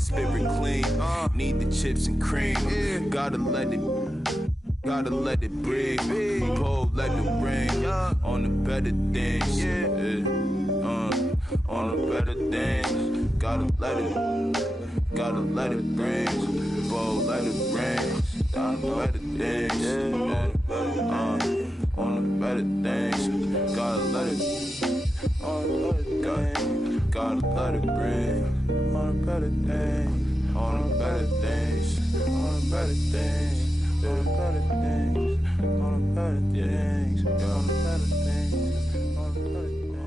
spirit clean. Need the chips and cream. Gotta let it breathe. Pull, let it rain. On the better things. On the better things. Gotta let it rain. Pull, let it rain. On the better things. On the better things. Gotta let it. Gotta let it rain. On the better things. On the better things. On the better things. On the better things. On the better things. On the better things. On the better things.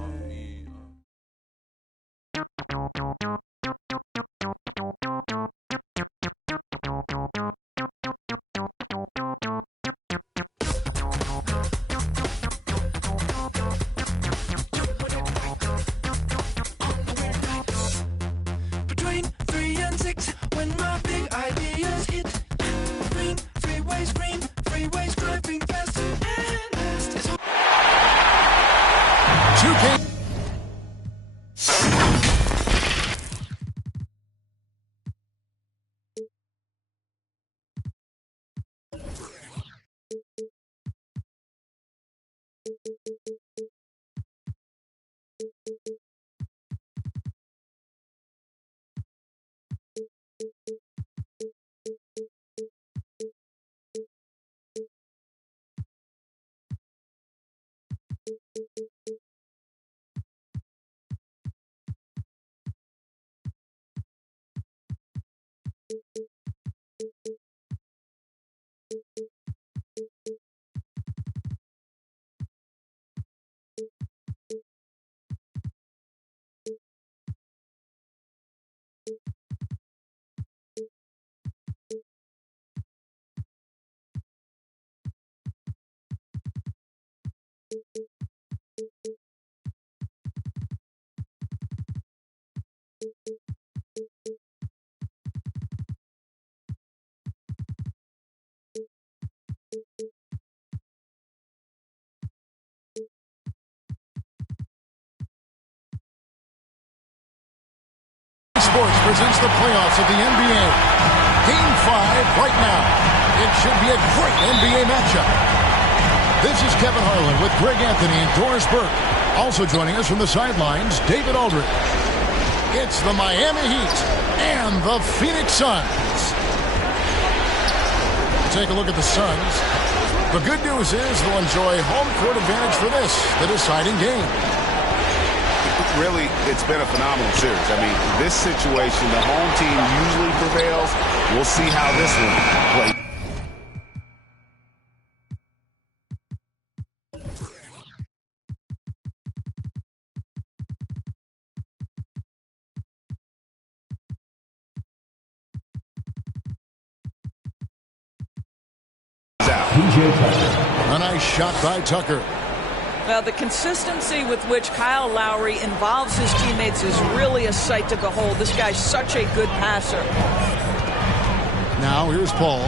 Between 3 and 6, when my big ideas hit. Green, freeways driving fast and fast. It's 2K. Sports presents the playoffs of the NBA. Game 5 right now. It should be a great NBA matchup. This is Kevin Harlan with Greg Anthony and Doris Burke. Also joining us from the sidelines, David Aldridge. It's the Miami Heat and the Phoenix Suns. Take a look at the Suns. The good news is they'll enjoy home court advantage for this, the deciding game. Really, it's been a phenomenal series. I mean, this situation, the home team usually prevails. We'll see how this one plays. A nice shot by Tucker. Now, the consistency with which Kyle Lowry involves his teammates is really a sight to behold. This guy's such a good passer. Now, here's Paul.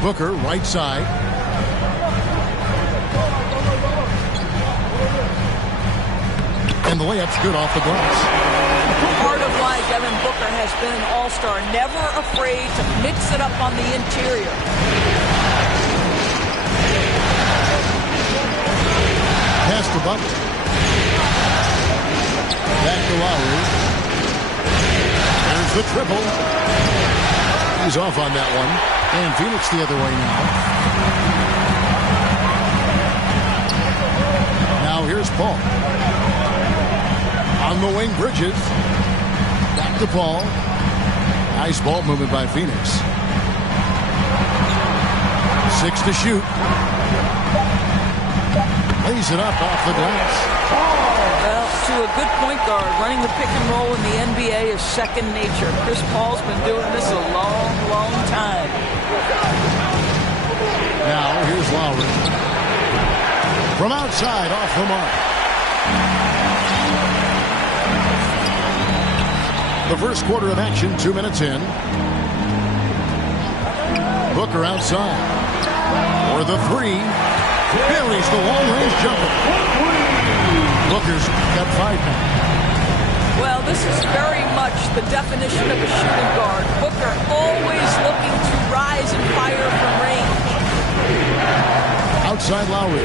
Booker, right side. And the layup's good off the glass. Part of why Devin Booker has been an all-star, never afraid to mix it up on the interior. Pass to Butler. Back to Lowry. There's the triple. He's off on that one. And Phoenix the other way now. Now here's Paul. On the wing, Bridges. Back to Paul. Nice ball movement by Phoenix. 6 to shoot. Lays it up off the glass. Well, to a good point guard, running the pick and roll in the NBA is second nature. Chris Paul's been doing this a long, long time. Now, here's Lowry. From outside, off the mark. The first quarter of action, 2 minutes in. Booker outside. For the three. Buries the long-range jumper. Booker's got 5 now. Well, this is very much the definition of a shooting guard. Booker always looking to rise and fire from range. Outside Lowry.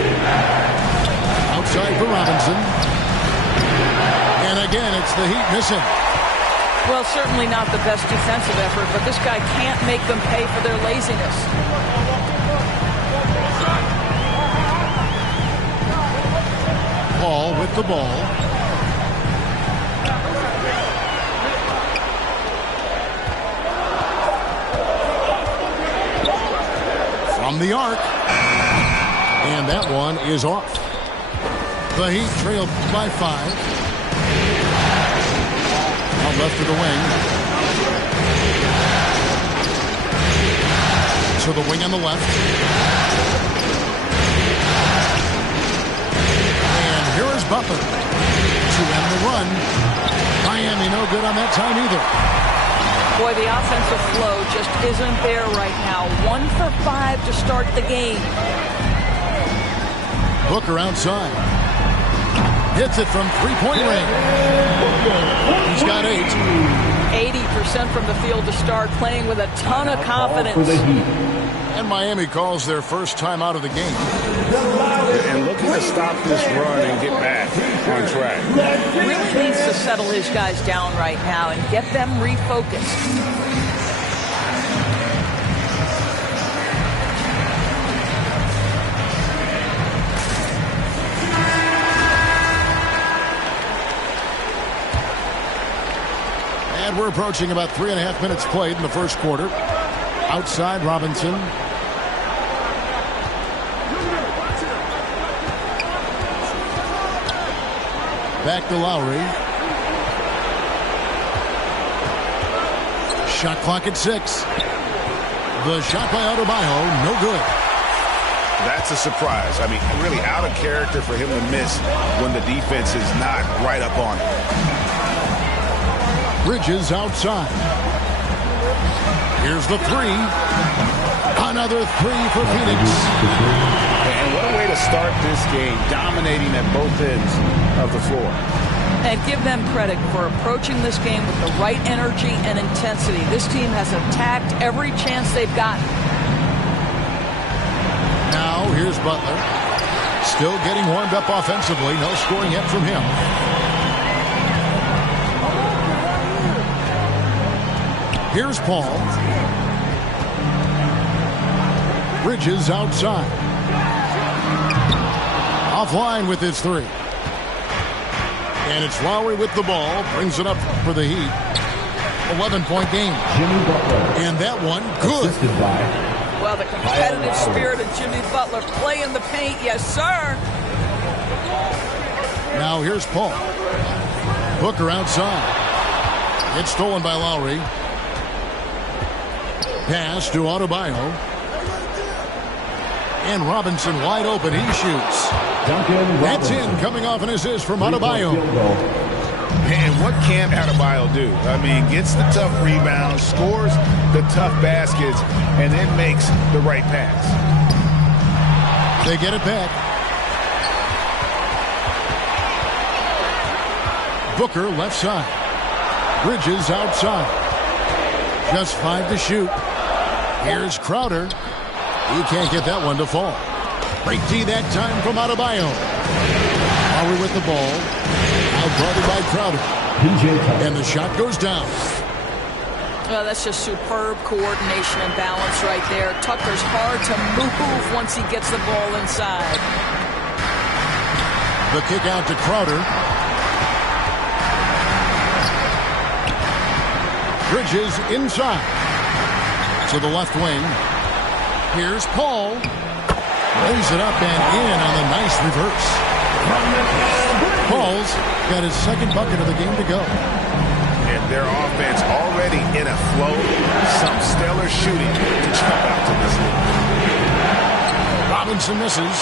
Outside for Robinson. And again, it's the Heat missing. Well, certainly not the best defensive effort, but this guy can't make them pay for their laziness. Paul with the ball. From the arc. And that one is off. The Heat trailed by 5. Out left to the wing. To the wing on the left. And here is Butler to end the run. Miami no good on that time either. Boy, the offensive flow just isn't there right now. 1 for 5 to start the game. Booker outside. Hits it from three-point range. He's got 8. 80% from the field to start, playing with a ton of confidence. And Miami calls their first time out of the game. And looking to stop this run and get back on track. Really needs to settle his guys down right now and get them refocused. And we're approaching about 3.5 minutes played in the first quarter. Outside Robinson. Back to Lowry. Shot clock at 6. The shot by Adebayo, no good. That's a surprise. I mean, really out of character for him to miss when the defense is not right up on it. Bridges outside. Here's the 3. Another 3 for Phoenix. And what a way to start this game, dominating at both ends of the floor. And give them credit for approaching this game with the right energy and intensity. This team has attacked every chance they've gotten. Now here's Butler. Still getting warmed up offensively. No scoring yet from him. Here's Paul. Bridges outside. Offline with his 3. And it's Lowry with the ball. Brings it up for the Heat. 11-point game. Jimmy Butler. And that one, good. Well, the competitive spirit of Jimmy Butler. Play in the paint, yes, sir. Now here's Paul. Booker outside. It's stolen by Lowry. Pass to Adebayo. And Robinson wide open. He shoots. That's in, coming off an assist from Adebayo. And what can Adebayo do? I mean, gets the tough rebounds, scores the tough baskets, and then makes the right pass. They get it back. Booker left side. Bridges outside. Just 5 to shoot. Here's Crowder. He can't get that one to fall. Break D that time from Adebayo. Lowry with the ball. Outguarded by Crowder. And the shot goes down. Well, that's just superb coordination and balance right there. Tucker's hard to move once he gets the ball inside. The kick out to Crowder. Bridges inside. To the left wing. Here's Paul. Lays it up and in on the nice reverse. Paul's got his second bucket of the game to go. And their offense already in a flow. Some stellar shooting to jump out to this league. Robinson misses.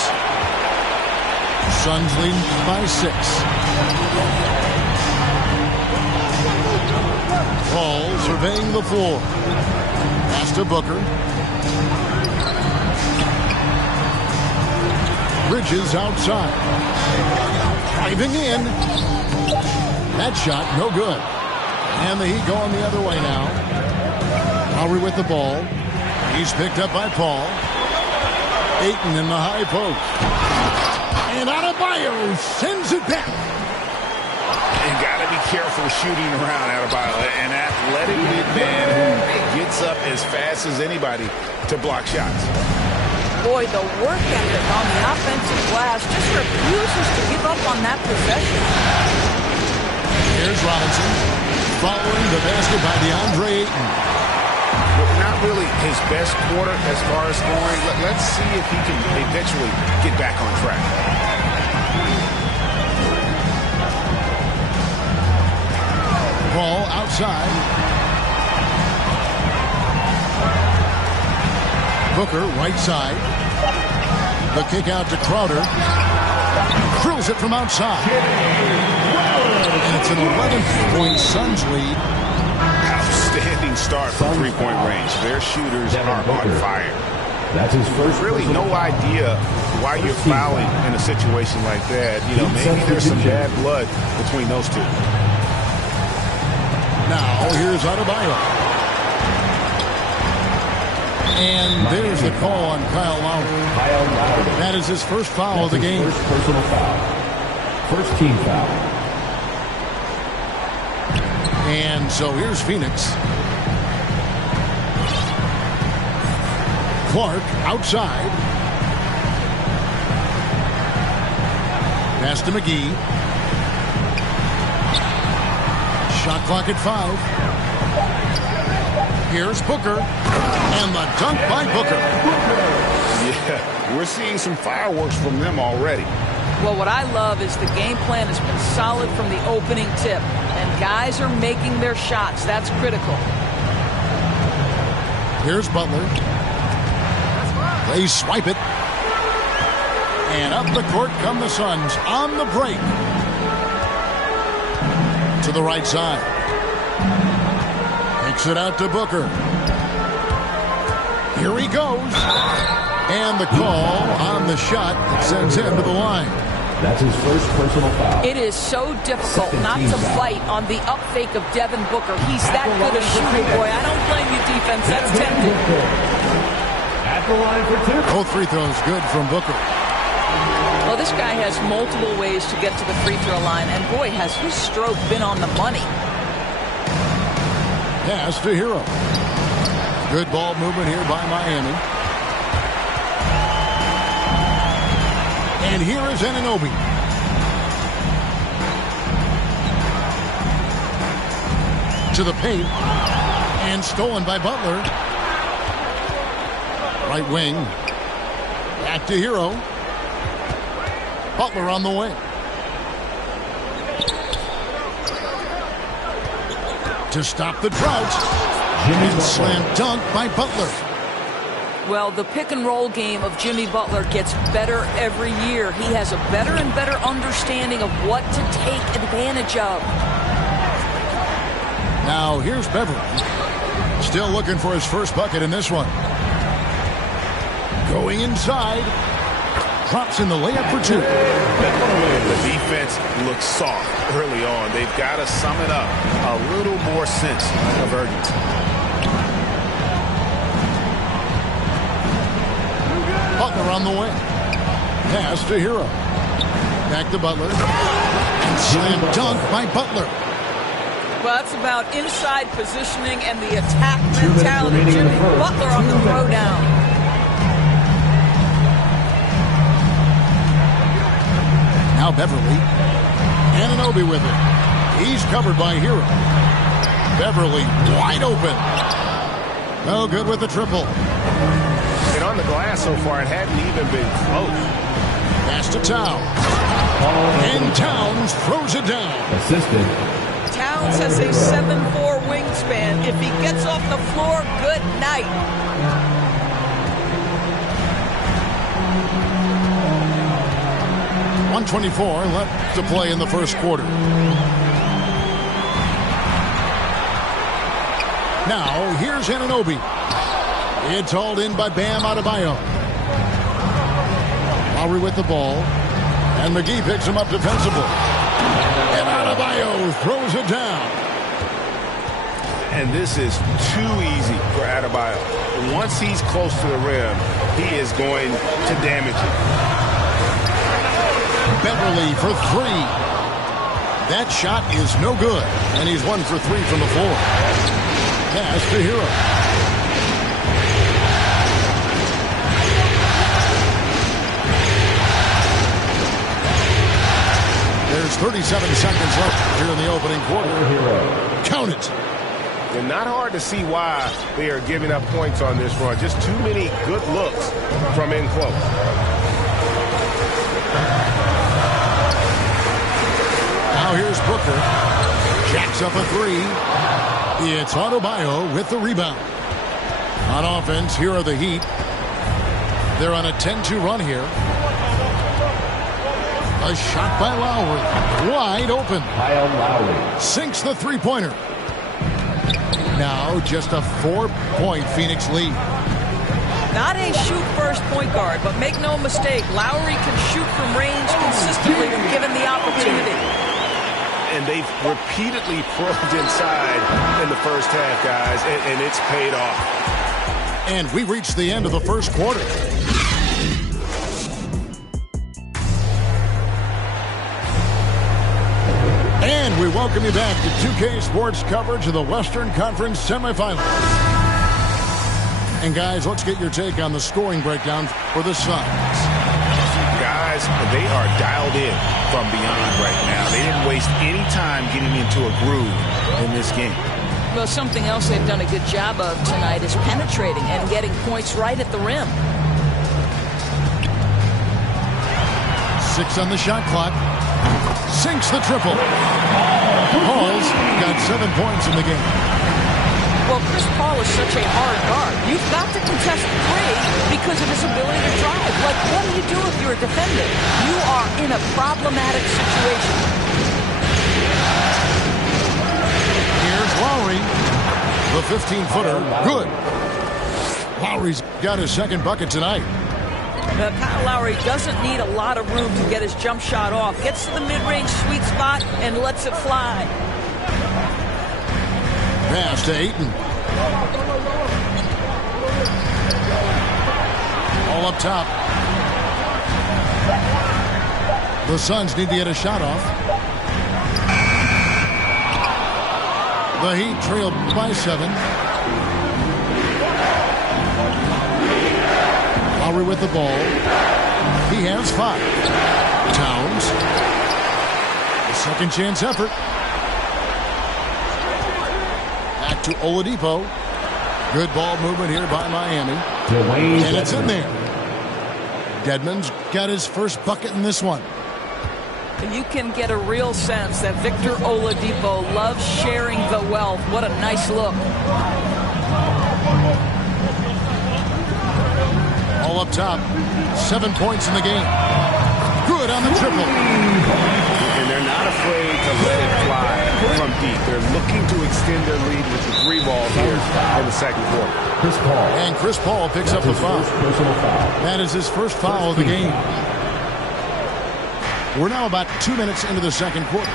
Suns lead by 6. Paul surveying the floor. Pass to Booker. Bridges outside. Driving in. That shot, no good. And the Heat going the other way now. Lowry with the ball. He's picked up by Paul. Ayton in the high post. And Adebayo sends it back. You got to be careful shooting around Adebayo. An athletic big man who gets up as fast as anybody to block shots. Boy, the work ethic on the offensive glass just refuses to give up on that possession. Here's Robinson following the basket by DeAndre Ayton. Not really his best quarter as far as scoring. Let's see if he can eventually get back on track. Ball outside. Booker, right side. The kick out to Crowder. Drills it from outside. And it's an 11-point Suns lead. Outstanding start from three-point range. Their shooters are on fire. That's his first. Really no idea why you're fouling in a situation like that. You know, maybe there's some bad blood between those two. Now, here's Adebayo. And there's the call on Kyle Lowry. That is his first foul of the game. First personal foul. First team foul. And so here's Phoenix. Clark outside. Pass to McGee. Shot clock at 5. Here's Booker. And the dunk by Booker. Yeah, we're seeing some fireworks from them already. Well, what I love is the game plan has been solid from the opening tip. And guys are making their shots. That's critical. Here's Butler. They swipe it. And up the court come the Suns on the break. To the right side. Takes it out to Booker. Here he goes. And the call on the shot sends him to the line. That's his first personal foul. It is so difficult not to fight on the up fake of Devin Booker. He's that good a shooter, boy. I don't blame you, defense. That's tempting. At the line for 2. Both free throws good from Booker. Well, this guy has multiple ways to get to the free throw line, and boy, has his stroke been on the money. Pass to Hero. Good ball movement here by Miami. And here is Anunoby. To the paint. And stolen by Butler. Right wing. Back to Hero. Butler on the wing. To stop the drought. And slam dunk by Butler. Well, the pick and roll game of Jimmy Butler gets better every year. He has a better and better understanding of what to take advantage of. Now here's Beverly. Still looking for his first bucket in this one. Going inside. Drops in the layup for 2. The defense looks soft early on. They've got to sum it up. A little more sense of urgency. Butler on the wing. Pass to Hero. Back to Butler. And slam dunk by Butler. Well, that's about inside positioning and the attack mentality. Jimmy Butler on the throwdown. Now Beverly. Anunoby with it. He's covered by Hero. Beverly wide open. No good with the triple. And on the glass so far, it hadn't even been close. Pass to Towns. And Towns throws it down. Assisted. Towns has a 7'4" wingspan. If he gets off the floor, good night. .124 left to play in the first quarter. Now, here's Anunoby. It's hauled in by Bam Adebayo. Lowry with the ball. And McGee picks him up defensively. And Adebayo Adebayo throws it down. And this is too easy for Adebayo. Once he's close to the rim, he is going to damage it. Beverly for three. That shot is no good. And he's 1 for 3 from the floor. Pass to Hero. There's 37 seconds left here in the opening quarter. Count it. And not hard to see why they are giving up points on this run. Just too many good looks from in close. Now here's Booker. Jacks up a three. It's Adebayo with the rebound. On offense, here are the Heat. They're on a 10-2 run here. A shot by Lowry. Wide open. Kyle Lowry. Sinks the three-pointer. Now just a 4-point Phoenix lead. Not a shoot-first point guard, but make no mistake, Lowry can shoot from range consistently when given the opportunity. And they've repeatedly probed inside in the first half, guys, and it's paid off. And we reached the end of the first quarter. And we welcome you back to 2K Sports coverage of the Western Conference semifinals. And guys, let's get your take on the scoring breakdown for the Suns. Guys, they are dialed in from beyond right now. They didn't waste any time getting into a groove in this game. Well, something else they've done a good job of tonight is penetrating and getting points right at the rim. 6 on the shot clock. Sinks the triple. Paul's got 7 points in the game. Well, Chris Paul is such a hard guard. You've got to contest three because of his ability to drive. Like, what do you do if you're a defender? You are in a problematic situation. Here's Lowry. The 15-footer. Good. Lowry's got his second bucket tonight. Kyle Lowry doesn't need a lot of room to get his jump shot off. Gets to the mid-range sweet spot and lets it fly. Pass to Ayton. All up top. The Suns need to get a shot off. The Heat trailed by 7. Lowry with the ball. He has 5. Towns. A second chance effort. Back to Oladipo. Good ball movement here by Miami. And it's in there. Dedmon's got his first bucket in this one. You can get a real sense that Victor Oladipo loves sharing the wealth. What a nice look. All up top. 7 points in the game. Good on the triple. And they're not afraid to let it fly from deep. They're looking to extend their lead with the 3 ball here in the second quarter. Chris Paul. And Chris Paul picks up the foul. Personal foul. That is his first foul of the game. We're now about 2 minutes into the second quarter.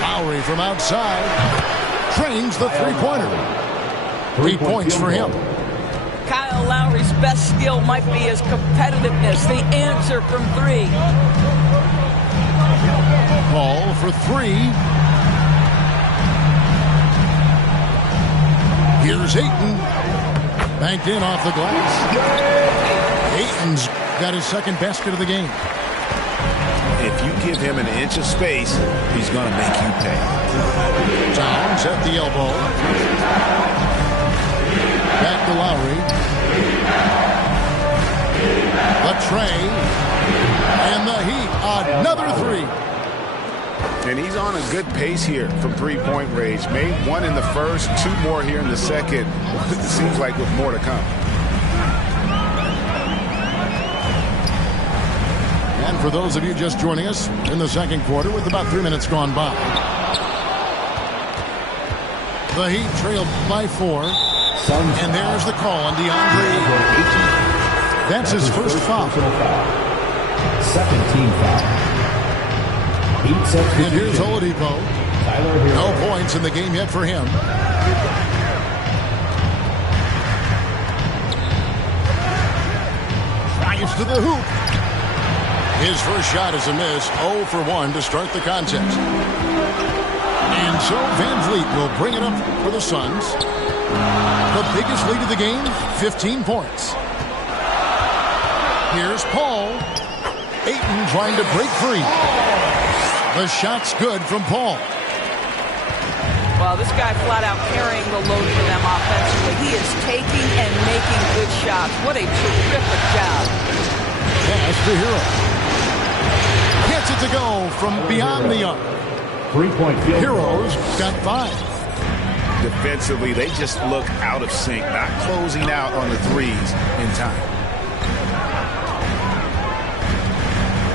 Lowry from outside. Trains the three-pointer. 3 points for him. Kyle Lowry's best skill might be his competitiveness, the answer from 3. Paul for 3. Here's Ayton. Banked in off the glass. Ayton's got his second basket of the game. If you give him an inch of space, he's going to make you pay. Towns at the elbow. Back to Lowry. The tray. And the Heat. Another 3. And he's on a good pace here from 3-point range. Made 1 in the first, 2 more here in the second. It seems like with more to come. And for those of you just joining us in the second quarter with about 3 minutes gone by. The Heat trailed by 4. And there's the call on DeAndre. That's his first foul. Second team foul. Heat substitution. And here's Oladipo. Tyler Hero. No points in the game yet for him. Drives to the hoop. His first shot is a miss. 0 for 1 to start the contest. And so Van Vliet will bring it up for the Suns. The biggest lead of the game, 15 points. Here's Paul. Ayton trying to break free. The shot's good from Paul. Well, this guy flat out carrying the load for them offensively. He is taking and making good shots. What a terrific job. Pass to Hero. Gets it to go from beyond the arc. 3-point field goal. Hero's got 5. Defensively, they just look out of sync, not closing out on the threes in time.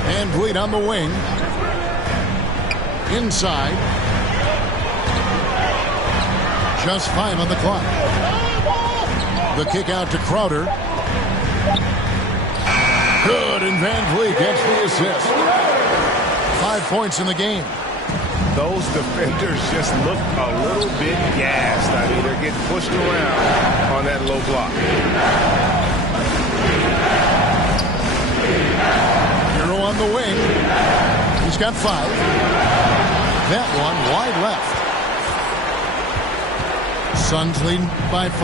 And Vliet on the wing. Inside. Just 5 on the clock. The kick out to Crowder. Good, and Van Vliet gets the assist. 5 points in the game. Those defenders just look a little bit gassed. I mean, they're getting pushed around on that low block. Hero on the wing. He's got 5. That one wide left. Suns lead by 5.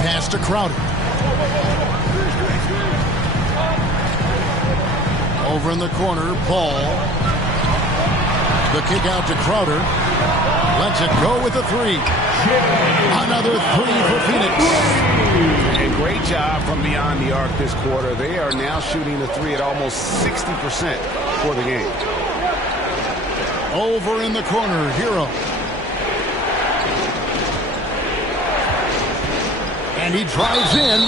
Pass to Crowder. Over in the corner, Paul. The kick out to Crowder. Lets it go with a 3. Another 3 for Phoenix. And great job from beyond the arc this quarter. They are now shooting the 3 at almost 60% for the game. Over in the corner, Hero. And he drives in.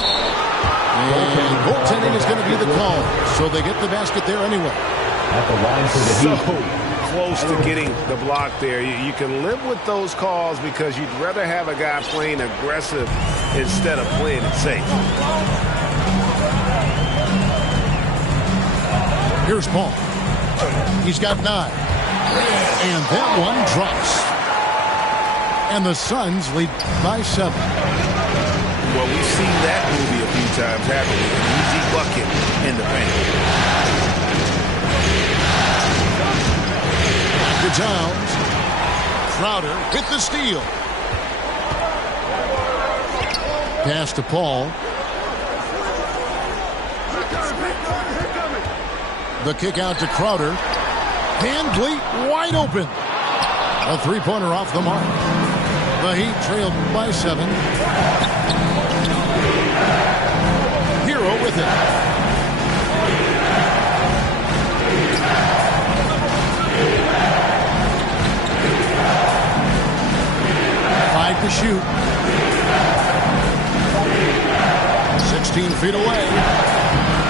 And goaltending is going to be the call. So they get the basket there anyway. At the line for the So Heat. close to getting the block there. You can live with those calls because you'd rather have a guy playing aggressive instead of playing it safe. Here's Paul. He's got 9. And that one drops. And the Suns lead by 7. Well, we've seen that movie a few times, haven't we? An easy bucket in the paint. To Towns. Crowder hit the steal. Pass to Paul. The kick out to Crowder. Van Vliet wide open. A 3-pointer off the mark. The Heat trailed by 7. Hero with it. Five to shoot. 16 feet away.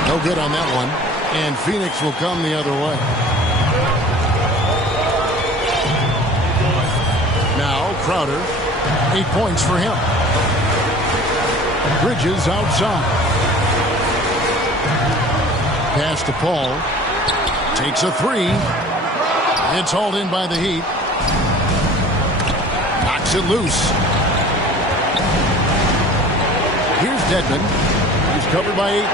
No good on that one. And Phoenix will come the other way. Now Crowder. 8 points for him. Bridges outside. Pass to Paul. Takes a 3. It's hauled in by the Heat. Knocks it loose. Here's Dedmon. He's covered by 8.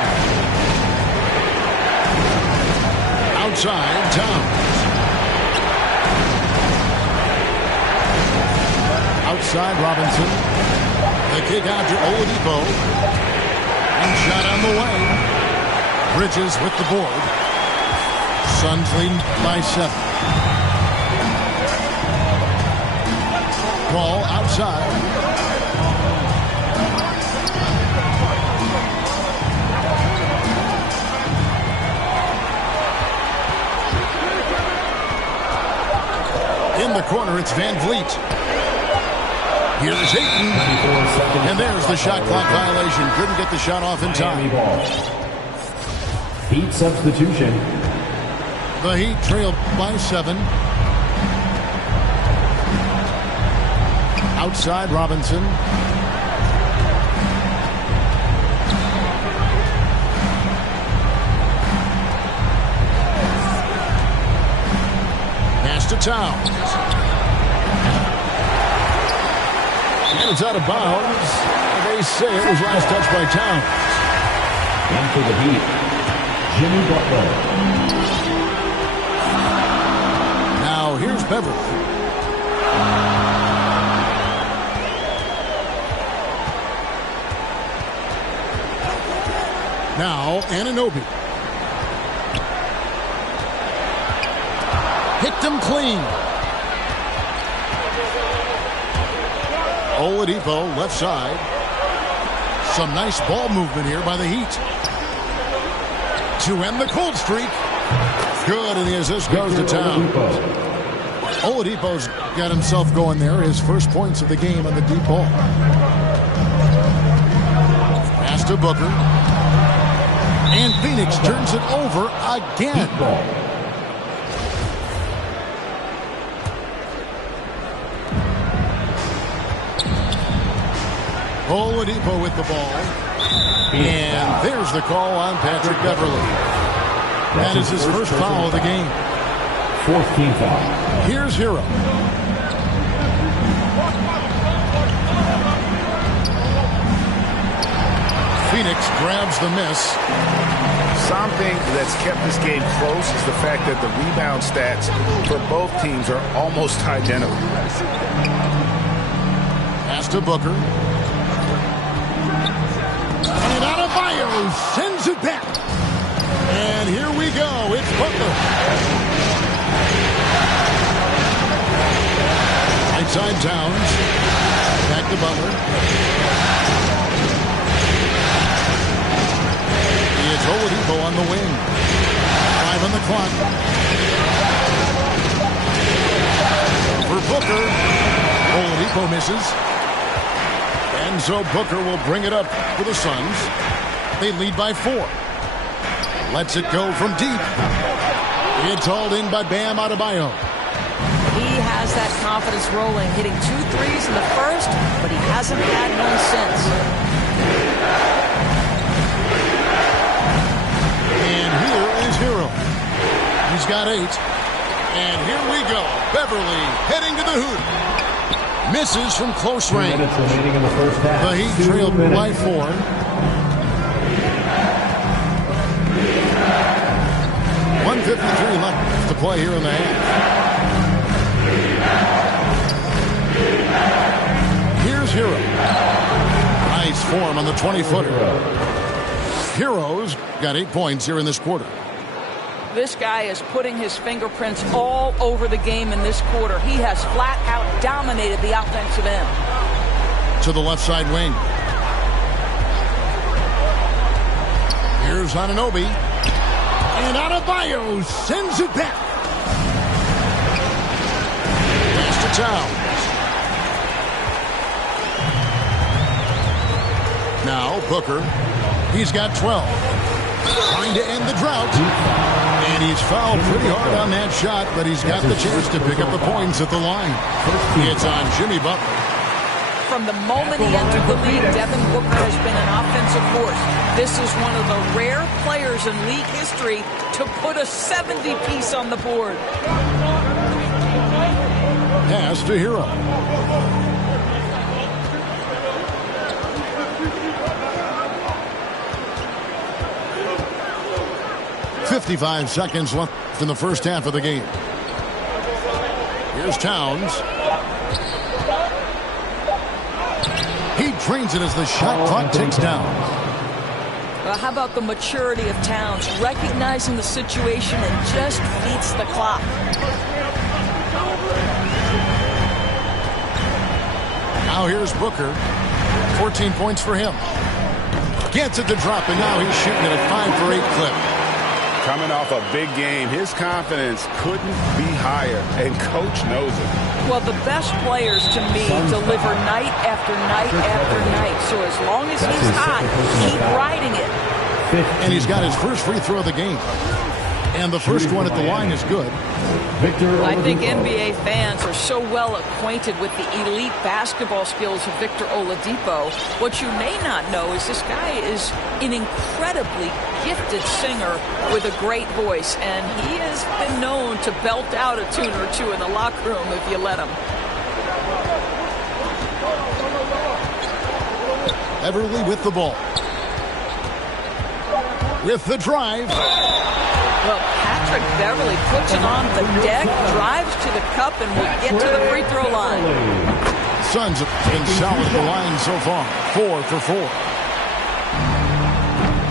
Outside, Towns. Outside, Robinson. The kick out to Oladipo. And shot on the way. Bridges with the board. Suns leading by 7. Ball outside. In the corner, it's Van Vliet. Here's Ayton. And there's the shot clock violation. Couldn't get the shot off in time. Heat substitution. The Heat trailed by 7. Outside, Robinson. Pass to Towns. And it's out of bounds. They say it was last touched by Towns. And for the Heat, Jimmy Butler. Now here's Beverly. Now Anunoby. Picked him clean. Oladipo left side. Some nice ball movement here by the Heat. To end the cold streak. Good, and the assist goes to Town. Oladipo's got himself going there. His first points of the game on the deep ball. Pass to Booker. And Phoenix turns it over again. Oladipo with the ball. And there's the call on Patrick Beverly. That is his first foul of the game. Fourth team foul. Here's Hero. Phoenix grabs the miss. Something that's kept this game close is the fact that the rebound stats for both teams are almost identical. Pass to Booker. And Adebayo sends it back. And here we go. It's Butler. Right side Towns. Back to Butler. It's Oladipo on the wing. 5 on the clock. For Booker. Oladipo misses. And so Booker will bring it up for the Suns. They lead by 4. Lets it go from deep. It's hauled in by Bam Adebayo. He has that confidence rolling, hitting 2 threes in the first, but he hasn't had one since. And here is Hero. He's got 8. And here we go. Beverly heading to the hoop. Misses from close range. 2 minutes remaining in the first half. The Heat trailed by 4. .153 left to play here in the half. Here's Hero. Nice form on the 20-footer. Hero's got 8 points here in this quarter. This guy is putting his fingerprints all over the game in this quarter. He has flat out dominated the offensive end. To the left side wing. Here's Anunoby. And Adebayo sends it back. Pass to Towns. Now Booker. He's got 12. Trying to end the drought. And he's fouled pretty hard on that shot, but he's got the chance to pick up the points at the line. It's on Jimmy Butler. From the moment he entered the league, Devin Booker has been an offensive force. This is one of the rare players in league history to put a 70-piece on the board. Pass to Hero. .55 seconds left in the first half of the game. Here's Towns. He trains it as the shot clock ticks down. Well, how about the maturity of Towns, recognizing the situation and just beats the clock. Now here's Booker. 14 points for him. Gets it to drop, and now he's shooting at a 5-for-8 clip. Coming off a big game, his confidence couldn't be higher, and Coach knows it. Well, the best players, to me, deliver night after night after night. So as long as he's hot, keep riding it. And he's got his first free throw of the game. And the first one at the line is good. I think NBA fans are so well acquainted with the elite basketball skills of Victor Oladipo. What you may not know is this guy is an incredibly gifted singer with a great voice, and he has been known to belt out a tune or two in the locker room if you let him. Beverly with the ball. With the drive. Well, Patrick Beverly puts it on the deck, drives to the cup, and will get to the free throw line. Suns have been solid at the line so far. 4 for 4.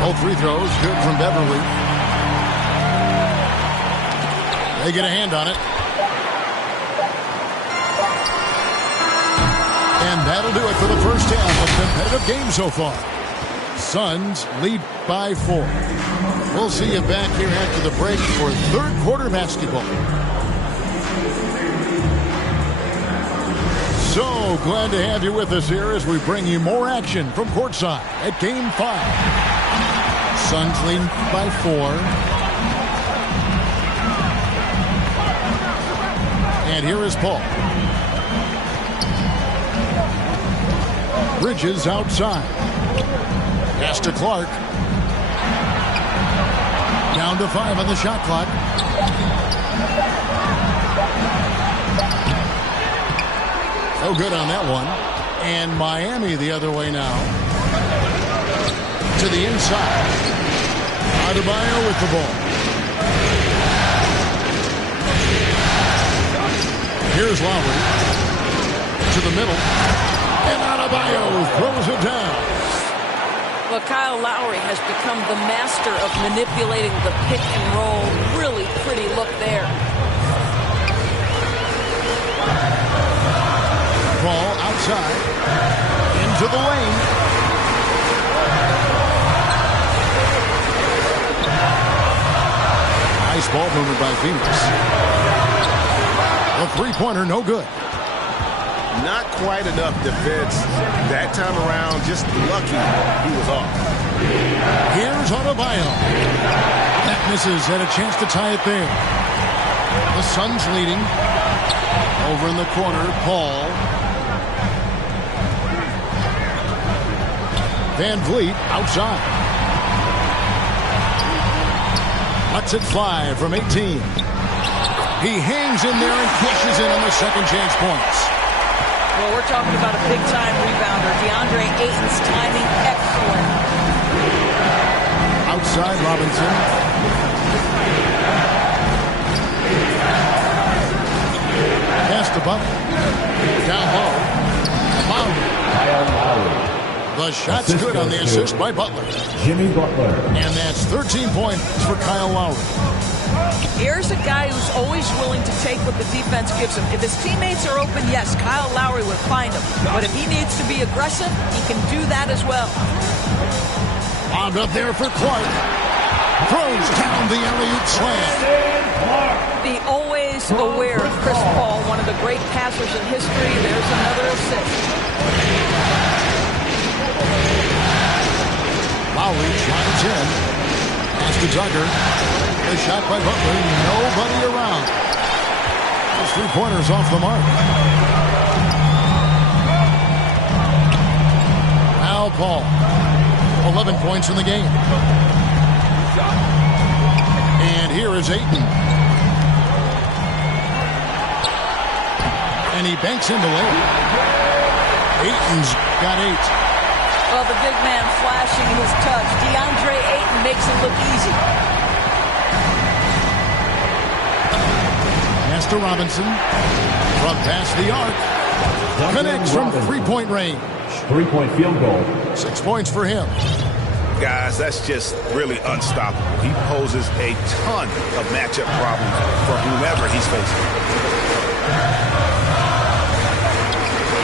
Both free throws good from Beverly. They get a hand on it. And that'll do it for the first half of the competitive game so far. Suns lead by 4. We'll see you back here after the break for third quarter basketball. So glad to have you with us here as we bring you more action from courtside at Game 5. Suns lead by 4. And here is Paul. Bridges outside. Pass to Clark. Down to 5 on the shot clock. No good on that one. And Miami the other way now. To the inside. Adebayo with the ball. Here's Lowry. To the middle. And Adebayo throws it down. Well, Kyle Lowry has become the master of manipulating the pick and roll. Really pretty look there. Ball outside. Into the lane. Nice ball movement by Phoenix. The three-pointer no good. Not quite enough defense that time around. Just lucky he was off. Here's Adebayo. That misses. Had a chance to tie it there. The Suns leading. Over in the corner, Paul. Van Vliet outside. Lets it fly from 18. He hangs in there and cashes in on the second chance points. Well, we're talking about a big-time rebounder. DeAndre Ayton's timing excellent. Outside, Robinson. Pass to Butler. Down low. Lowry. The shot's good on the assist by Butler. Jimmy Butler. And that's 13 points for Kyle Lowry. Here's a guy who's always willing to take what the defense gives him. If his teammates are open, yes, Kyle Lowry would find him. But if he needs to be aggressive, he can do that as well. Wound up there for Clark. Throws down the alley-oop slam. Be always aware of Chris Paul, one of the great passers in history. There's another assist. Lowry drives in. Pass to Tucker. The shot by Butler. Nobody around. Those three-pointers off the mark. Now Paul. 11 points in the game. And here is Ayton. And he banks in the lane. Ayton's got 8. Well, the big man flashing his touch. DeAndre Ayton makes it look easy. Pass to Robinson. From past the arc. Connects from three-point range. 3-point field goal. 6 points for him. Guys, that's just really unstoppable. He poses a ton of matchup problems for whomever he's facing.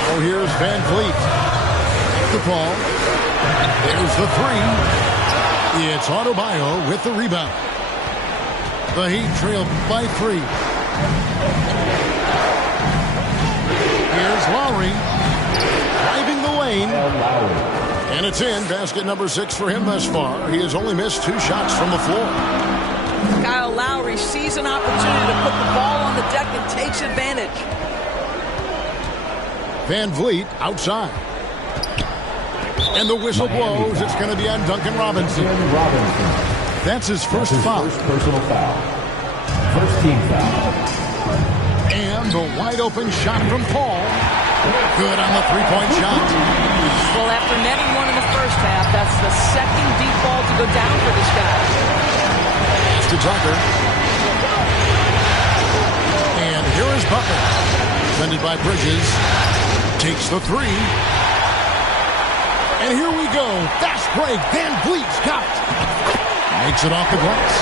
Oh, here's Van Vliet. The ball. There's the three. It's Adebayo with the rebound. The Heat trail by 3. Here's Lowry. Driving the lane. And it's in. Basket number 6 for him thus far. He has only missed 2 shots from the floor. Kyle Lowry sees an opportunity to put the ball on the deck and takes advantage. Van Vliet outside. And the whistle blows. It's going to be on Duncan Robinson. That's his first foul. First personal foul. First team foul. And the wide open shot from Paul. Good on the three-point shot. Well, after netting one in the first half, that's the second deep ball to go down for this guy. Pass to Tucker. And here is Butler. Defended by Bridges. Takes the three. And here we go. Fast break. Van Vliet's got it. Makes it off the glass.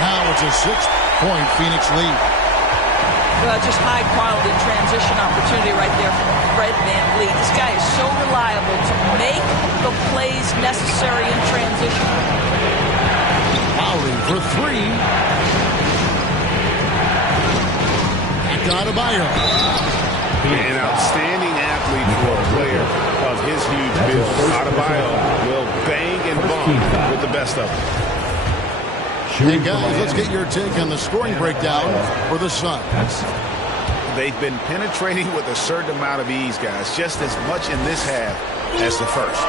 Now it's a 6-point Phoenix lead. Well, just high-quality transition opportunity right there for Fred Van Vliet. This guy is so reliable to make the plays necessary in transition. Lowry for three. Back to Adebayo. An outstanding athlete for a player of his huge build. Adebayo will bang and bump with the best of them. Hey guys, let's get your take on the scoring breakdown for the Suns. They've been penetrating with a certain amount of ease, guys, just as much in this half as the first.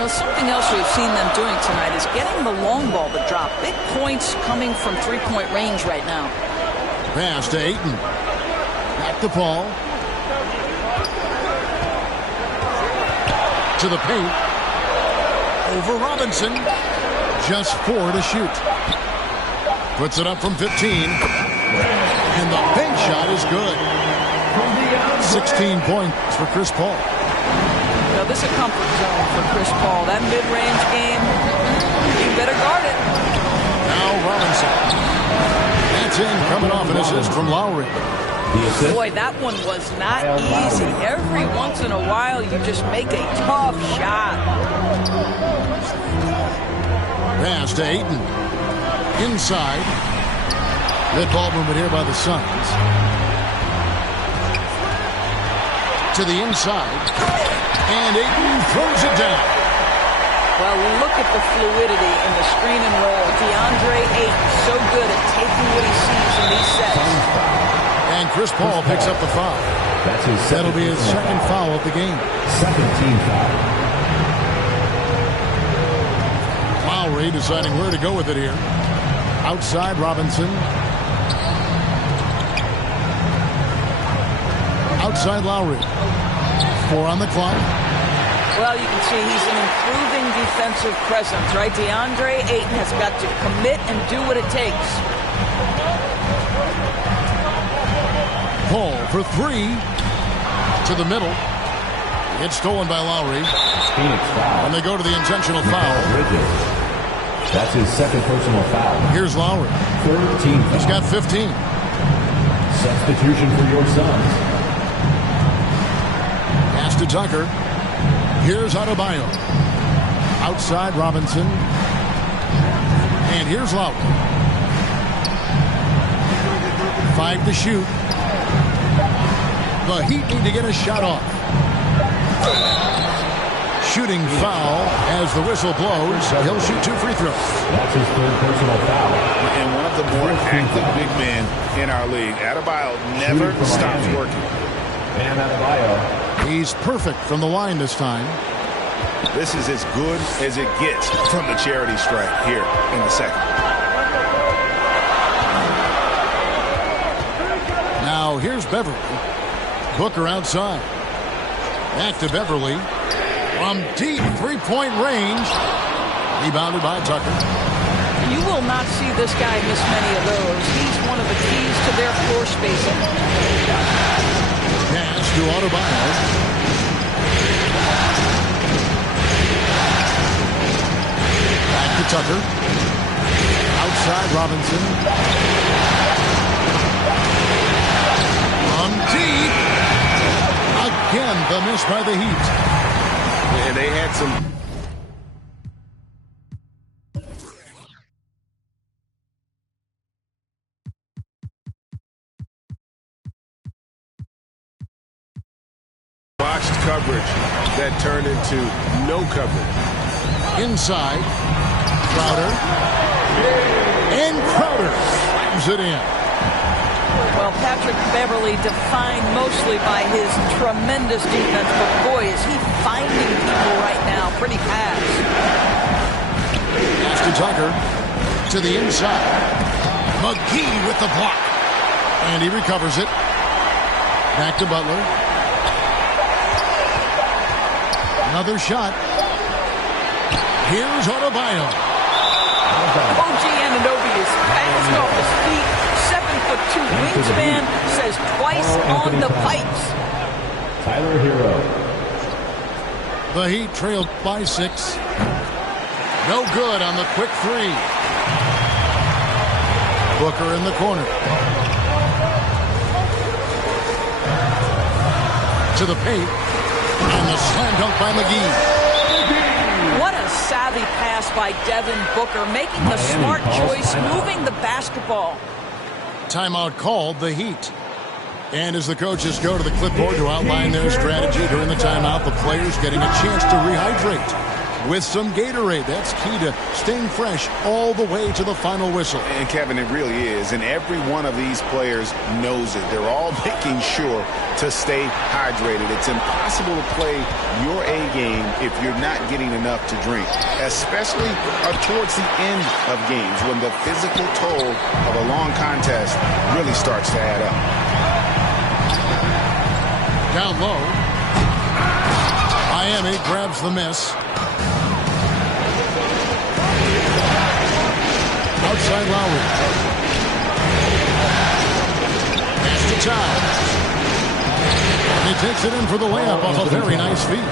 Now, something else we've seen them doing tonight is getting the long ball to drop. Big points coming from three-point range right now. Pass to Ayton. Back to Paul. To the paint. Over Robinson. Just 4 to shoot. Puts it up from 15. And the bank shot is good. 16 points for Chris Paul. Now, this is a comfort zone for Chris Paul. That mid-range game, you better guard it. Now Robinson. That's in, coming off an assist from Lowry. Boy, that one was not easy. Every once in a while, you just make a tough shot. Pass to Ayton. Inside. Good ball movement here by the Suns. To the inside. And Ayton throws it down. Well, look at the fluidity in the screen and roll. DeAndre Ayton, so good at taking what he sees in these sets. And Chris Paul picks up the foul. That'll be his second foul of the game. Second team foul. Lowry deciding where to go with it here. Outside Robinson. Outside Lowry. 4 on the clock. Well, you can see he's an improving defensive presence, right? DeAndre Ayton has got to commit and do what it takes. Paul for 3. To the middle. It's stolen by Lowry. Phoenix foul. And they go to the intentional foul. That's his second personal foul. Here's Lowry. Third team foul. He's got 15. Substitution for your Suns. Pass to Tucker. Here's Adebayo. Outside Robinson. And here's Lowry. 5 to shoot. The Heat need to get a shot off. Shooting foul as the whistle blows. He'll shoot 2 free throws. That's his third personal foul. And one of the more active big men in our league. Adebayo never stops working. And Adebayo. He's perfect from the line this time. This is as good as it gets from the charity stripe here in the second. Now here's Beverly. Booker outside. Back to Beverly. From deep three-point range. Rebounded by Tucker. You will not see this guy miss many of those. He's one of the keys to their floor spacing. Pass to Adebayo. Back to Tucker. Outside Robinson. From deep. Again, the miss by the Heat. And they had some... botched coverage that turned into no coverage. Inside. Crowder. And Crowder slams it in. Well, Patrick Beverly defined mostly by his tremendous defense, but boy, is he finding people right now pretty fast. Pass to Tucker. To the inside. McGee with the block. And he recovers it. Back to Butler. Another shot. Here's Adebayo. OG Anunoby is fast off his feet. 7'2" wingspan, says twice on the pipes. Tyler Hero. The Heat trailed by 6. No good on the quick 3. Booker in the corner. To the paint. And the slam dunk by McGee. What a savvy pass by Devin Booker, making the smart choice, moving the basketball. Timeout called, the Heat. And as the coaches go to the clipboard to outline their strategy during the timeout, the players getting a chance to rehydrate with some Gatorade. That's key to staying fresh all the way to the final whistle. And Kevin, it really is. And every one of these players knows it. They're all making sure to stay hydrated. It's impossible to play your A game if you're not getting enough to drink, especially towards the end of games when the physical toll of a long contest really starts to add up. Down low. Miami grabs the miss. Outside Lowry. Pass to Towns. He takes it in for the layup off a very nice feed.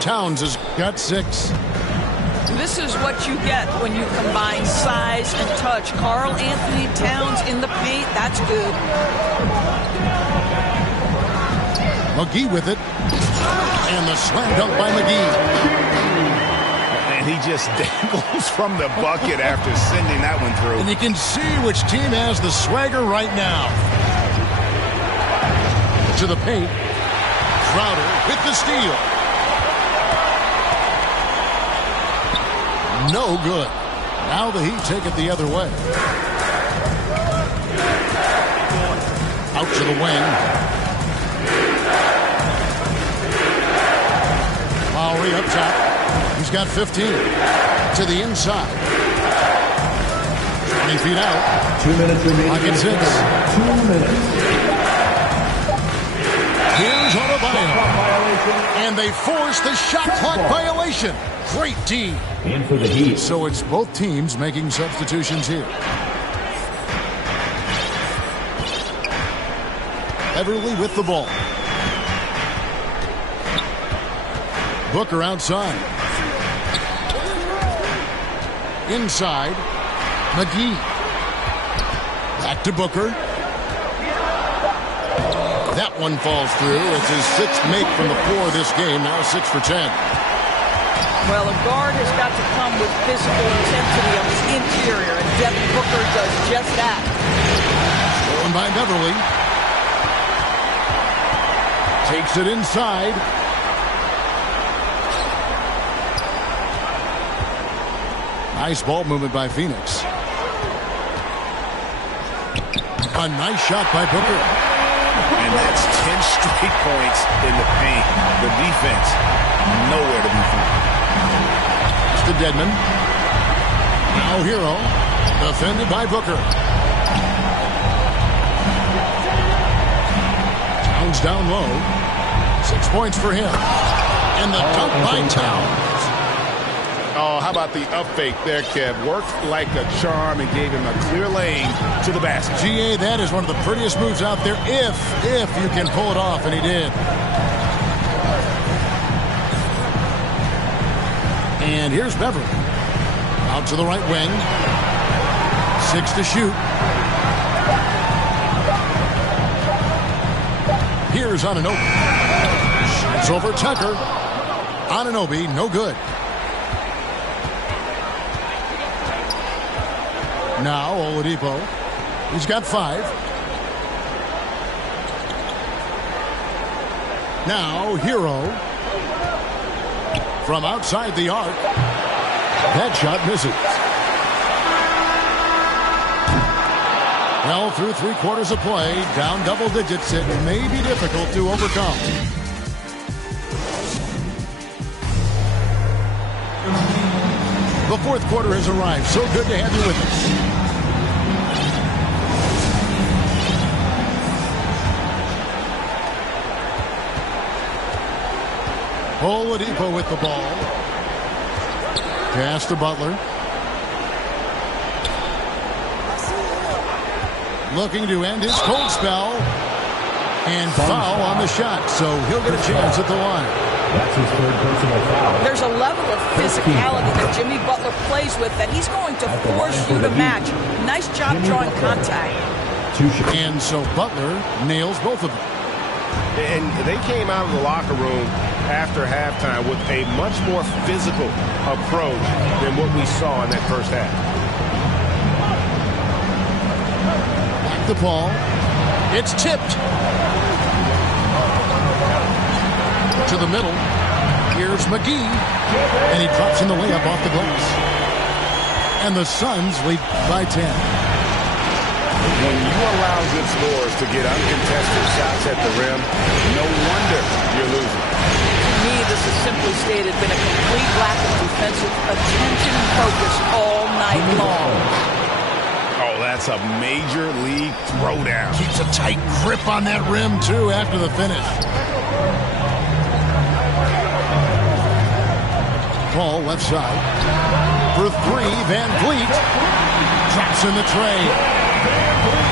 Towns has got 6. This is what you get when you combine size and touch. Karl Anthony Towns in the paint, that's good. McGee with it. And the slam dunk by McGee. And he just dangles from the bucket after sending that one through. And you can see which team has the swagger right now. To the paint. Crowder with the steal. No good. Now the Heat take it the other way. Out to the wing. Lowry up top. He's got 15. To the inside. 20 feet out. 2 minutes remaining. Pocket 6. 2 minutes. Here's Adebayo. And they force the shot clock violation. Great D. And for the Heat. So it's both teams making substitutions here. Beverly with the ball. Booker outside. Inside. McGee. Back to Booker. That one falls through. It's his 6th make from the floor this game. Now 6 for 10. Well, a guard has got to come with physical intensity on his interior, and Devin Booker does just that. Stolen by Beverly. Takes it inside. Nice ball movement by Phoenix. A nice shot by Booker. And that's 10 straight points in the paint. The defense, nowhere to be found. To Dedmon. Now Hero. Defended by Booker. Towns down low. 6 points for him. And the dunk by Towns. Oh, how about the up fake there, Kev? Worked like a charm and gave him a clear lane to the basket. GA, that is one of the prettiest moves out there if you can pull it off, and he did. And here's Beverly. Out to the right wing. 6 to shoot. Here's Anunoby. Shoots over Tucker. Anunoby, no good. Now Oladipo. He's got 5. Now Hero. From outside the arc. That shot misses. Well, through 3/4 of play, down double digits, it may be difficult to overcome. The 4th quarter has arrived. So good to have you with us. Oladipo with the ball. Pass to Butler. Looking to end his cold spell. And foul on the shot, so he'll get a chance at the line. That's his 3rd personal foul. There's a level of physicality that Jimmy Butler plays with that he's going to force you to match. Nice job drawing contact. And so Butler nails both of them. And they came out of the locker room after halftime with a much more physical approach than what we saw in that first half. Back to Paul. It's tipped. To the middle. Here's McGee. And he drops in the layup off the glass. And the Suns lead by 10. When you allow good scorers to get uncontested shots at the rim, no wonder you're losing. To me, this has simply stated been a complete lack of defensive attention and focus all night long. Oh, that's a major league throwdown. Keeps a tight grip on that rim, too, after the finish. Paul left side. For 3, Van Vliet drops in the tray.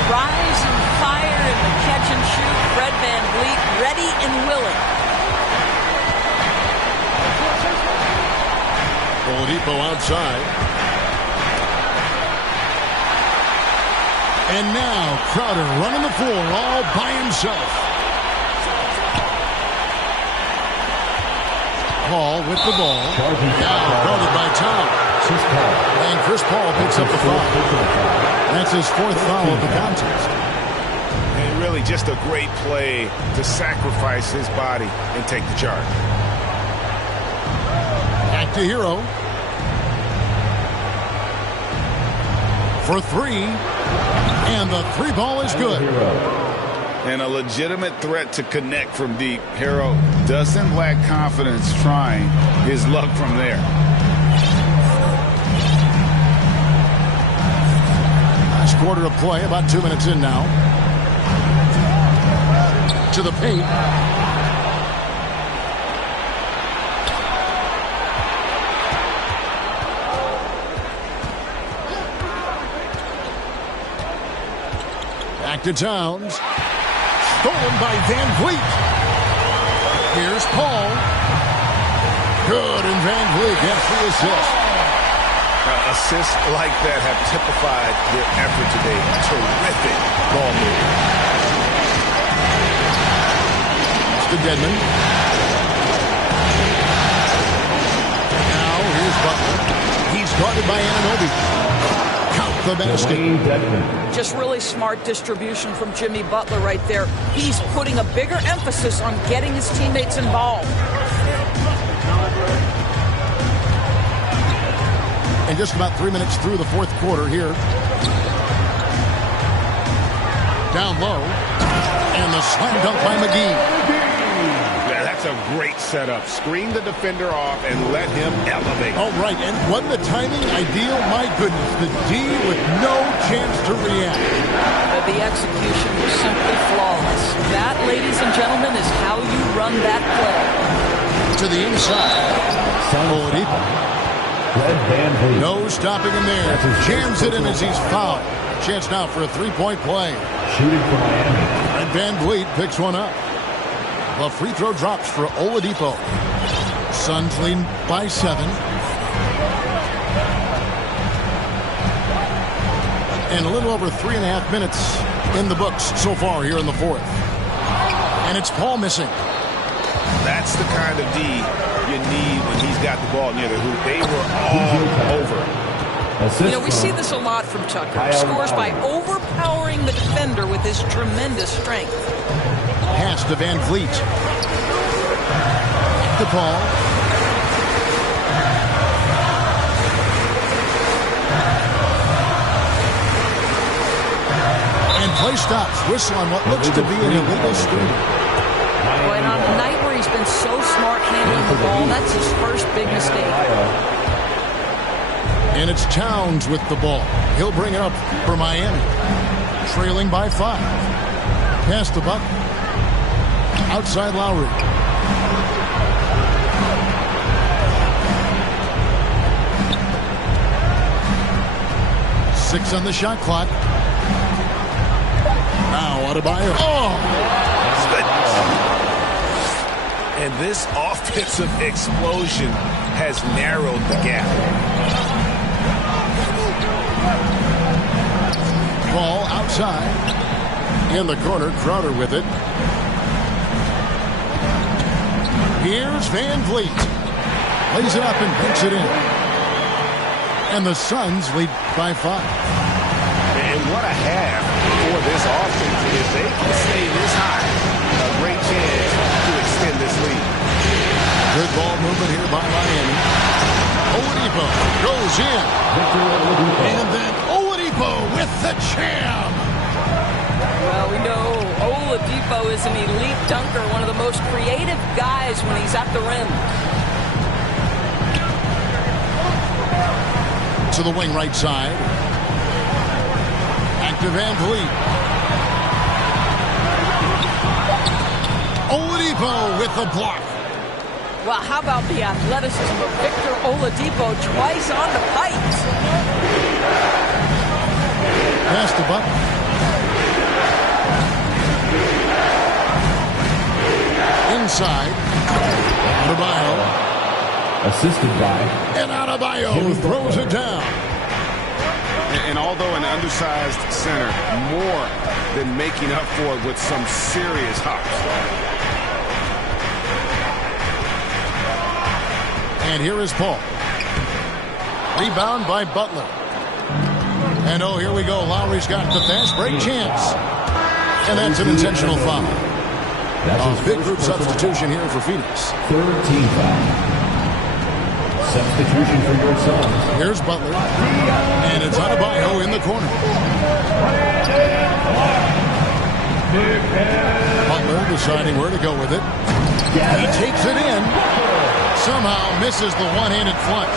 Rise and fire in the catch and shoot. Fred Van Vliet ready and willing. Oladipo outside. And now Crowder running the floor all by himself. Paul with the ball. Now guarded by Tom. And Chris Paul picks up the foul. That's his 4th foul of the contest. And really just a great play to sacrifice his body and take the charge. Back to Hero. For 3. And the 3 ball is good. And a legitimate threat to connect from deep. Hero doesn't lack confidence trying his luck from there. Last quarter of play, about 2 minutes in now. To the paint. Back to Towns. Stolen by Van Vliet. Here's Paul. Good, and Van Vliet gets the assist. Assists like that have typified their effort today. Terrific ball move. To Dedmon. Now here's Butler. He's guarded by Anunoby. Count the basket. Just really smart distribution from Jimmy Butler right there. He's putting a bigger emphasis on getting his teammates involved. And just about 3 minutes through the 4th quarter here. Down low. And the slam dunk by McGee. Yeah, that's a great setup. Screen the defender off and let him elevate. Oh, right. And wasn't the timing ideal? My goodness. The D with no chance to react. The execution was simply flawless. That, ladies and gentlemen, is how you run that play. To the inside. Oladipo. No stopping him there. Jams it in as he's fouled. Chance now for a 3-point play. Shooting for Miami. And Van Vliet picks one up. The free throw drops for Oladipo. Suns lead by 7. And a little over 3.5 minutes in the books so far here in the 4th. And it's Paul missing. That's the kind of D you need when he's got the ball near the hoop. They were all over. You know, we see this a lot from Tucker. Scores by overpowering the defender with his tremendous strength. Pass to Van Vliet. The ball. Play stops. Whistle on what looks to be an illegal screen. Boy, and on a night where he's been so smart handling the ball, that's his first big mistake. And it's Towns with the ball. He'll bring it up for Miami. Trailing by 5. Pass to Buck. Outside Lowry. Six on the shot clock. Now Adebayo. Oh! And this offensive explosion has narrowed the gap. Ball outside. In the corner, Crowder with it. Here's Van Vliet. Lays it up and banks it in. And the Suns lead by 5. And what a half for this offense. If they can stay this high, a great chance to extend this lead. Good ball movement here by Miami. Oladipo goes in. And then Oladipo with the jam. Well, we know Oladipo is an elite dunker, one of the most creative guys when he's at the rim. To the wing right side. Back to Van Vliet. Oladipo with the block. Well, how about the athleticism of Victor Oladipo twice on the pipes? Pass to Buck. Inside. Adebayo. Assisted by. And Adebayo throws it down. And although an undersized center, more than making up for it with some serious hops. And here is Paul. Rebound by Butler. And oh, here we go. Lowry's got the fast break chance. And that's an intentional foul. A big group substitution here for Phoenix. Third team foul. Substitution for your Suns. Here's Butler. And it's Adebayo in the corner. Butler deciding where to go with it. He takes it in. Somehow misses the one-handed flush.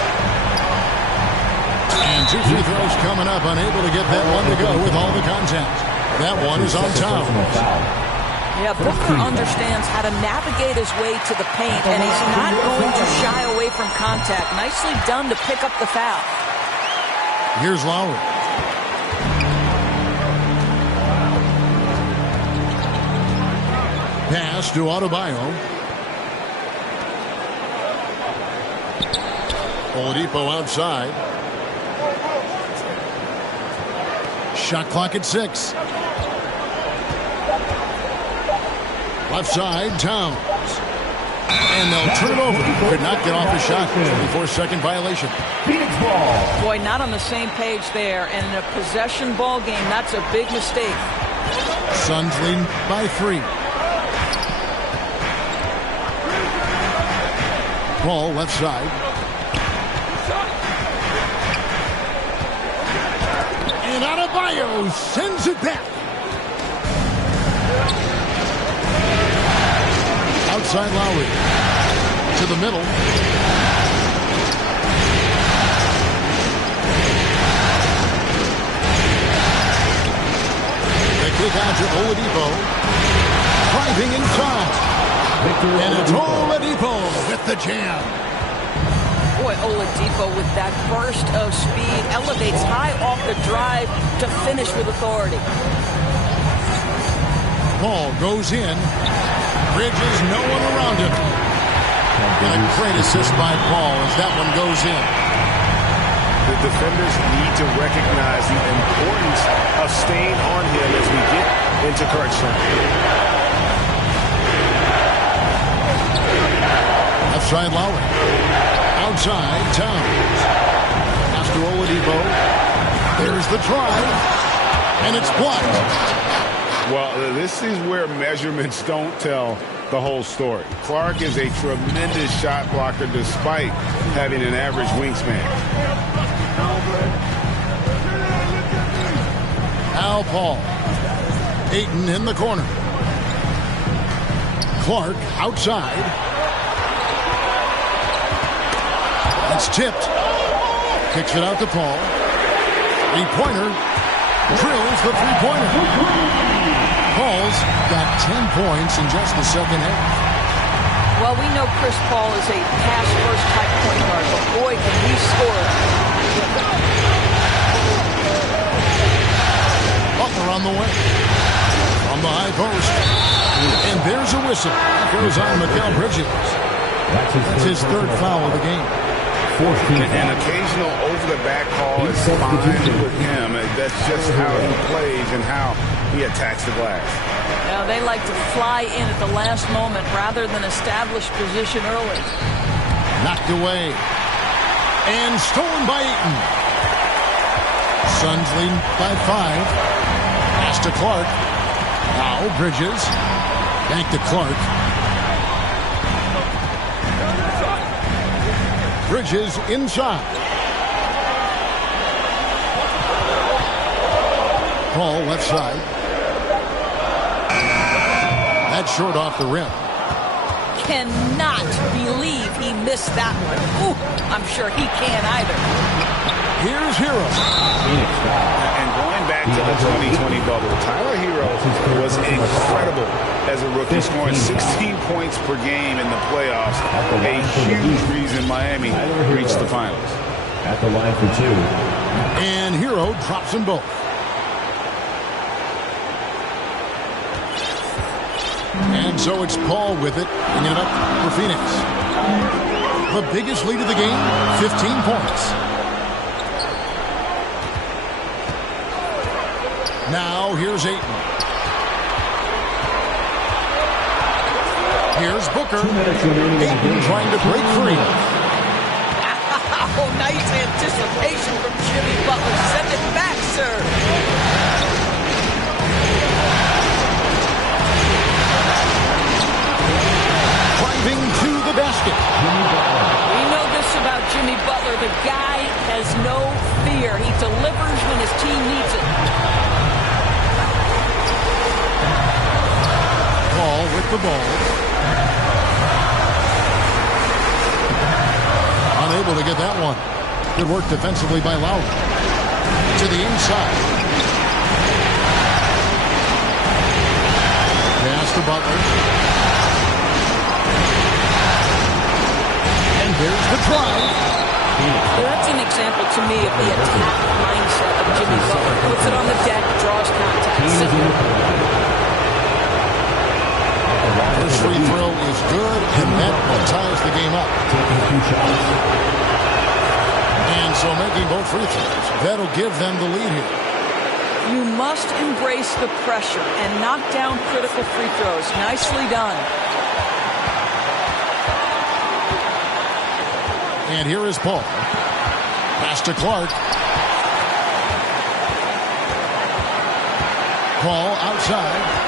And 2 free throws coming up. Unable to get that one to go with all the contact. That one is on Towns. Yeah, Booker understands how to navigate his way to the paint, and he's not going to shy away from contact. Nicely done to pick up the foul. Here's Lowry. Pass to Adebayo. Oladipo outside. Shot clock at 6. Left side, Towns. And they'll turn it over. Could not get off the shot. 24-second violation. Phoenix ball. Boy, not on the same page there. And in a possession ball game, that's a big mistake. Suns lead by 3. Ball left side. And Adebayo sends it back. Outside Lowry. To the middle. They kick out to Oladipo. Driving inside. And it's Oladipo with the jam. Boy, Oladipo with that burst of speed elevates high off the drive to finish with authority. Ball goes in. Bridges, no one around him. And a great assist by Paul as that one goes in. The defenders need to recognize the importance of staying on him as we get into crunch time. Left side Lowry. Outside Towns. Pass to Oladipo. There's the drive. And it's blocked. Well, this is where measurements don't tell the whole story. Clark is a tremendous shot blocker despite having an average wingspan. Al Paul. Ayton in the corner. Clark outside. It's tipped. Kicks it out to Paul. Three-pointer. Drills the three-pointer. Paul's got 10 points in just the second half. Well, we know Chris Paul is a pass-first type point guard, but boy, can he score. Butler on the way. From the high post. And there's a whistle. That goes on Mikal Bridges. That's his third foul of the game. An occasional over-the-back call is fine with him. That's just how he plays and how he attacks the glass. Now, they like to fly in at the last moment rather than establish position early. Knocked away. And stolen by Ayton. Suns lead by 5. Pass to Clark. Now Bridges. Back to Clark. Bridges inside. Paul left side. That's short off the rim. Cannot believe he missed that one. Ooh, I'm sure he can't either. Here's Hero. And going back to the 2020 bubble, Tyler Hero was incredible as a rookie, scoring 16 points per game in the playoffs. A huge reason Miami reached the finals. At the line for 2. And Hero drops them both. And so it's Paul with it, bringing it up for Phoenix. The biggest lead of the game, 15 points. Now here's Ayton. Here's Booker. Ayton trying to break free. Oh, nice anticipation from Jimmy Butler. Send it back, sir. Driving to the basket. We know this about Jimmy Butler. The guy has no fear. He delivers when his team needs it. Paul with the ball. Unable to get that one. Good work defensively by Lowry. To the inside. Pass to Butler. And there's the try. That's an example to me of the attack mindset of Jimmy Butler. Puts it on the deck, draws contact. First free throw is good, and that ties the game up. And so making both free throws, that'll give them the lead here. You must embrace the pressure and knock down critical free throws. Nicely done. And here is Paul. Pass to Clark. Paul outside.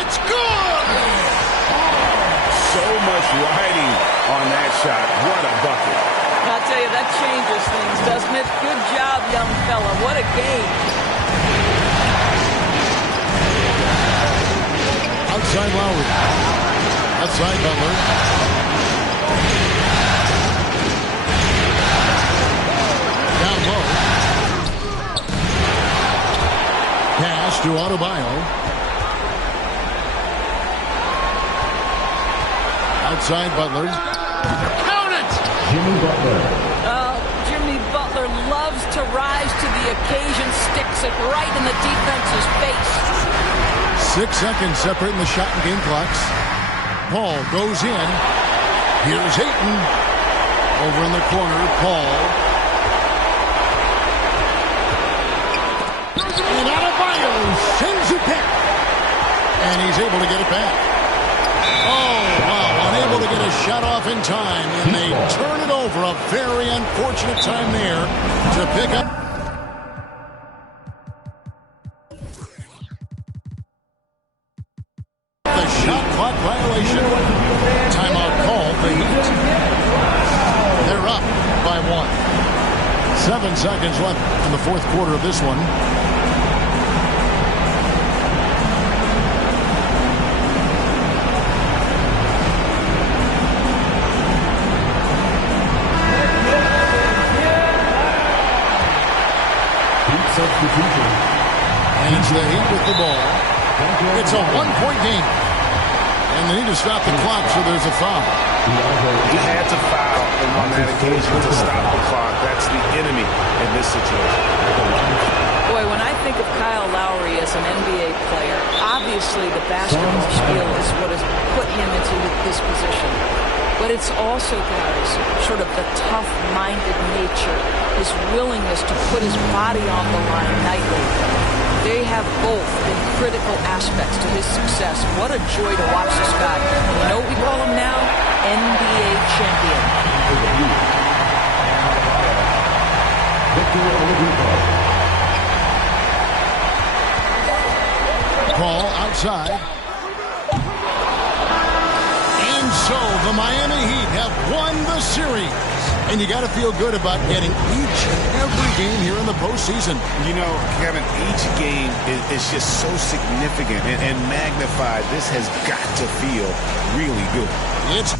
It's good! So much riding on that shot. What a bucket. I'll tell you, that changes things, doesn't it? Good job, young fella. What a game. Outside Lowry. Outside Butler. Down low. Pass to Adebayo. Outside Butler. Count it! Jimmy Butler. Jimmy Butler loves to rise to the occasion, sticks it right in the defense's face. 6 seconds separating the shot and game clocks. Paul goes in. Here's Ayton. Over in the corner, Paul. And Adebayo sends it back. And he's able to get it back. Oh, wow. Unable to get a shot off in time. And they turn it over. A very unfortunate time there to pick up. The shot clock violation. Timeout called. The Heat. They're up by 1. 7 seconds left in the fourth quarter of this one. It's a one-point game. And they need to stop the clock, so there's a foul. He had to foul on that occasion to stop the clock. That's the enemy in this situation. Boy, when I think of Kyle Lowry as an NBA player, obviously the basketball skill is what has put him into this position. But it's also, guys, sort of the tough-minded nature, his willingness to put his body on the line nightly. They have both been critical aspects to his success. What a joy to watch this guy. And you know what we call him now? NBA champion. Ball outside. And so the Miami Heat have won the series. And you got to feel good about getting each and every game here in the postseason. You know, Kevin, each game is just so significant and magnified. This has got to feel really good. It's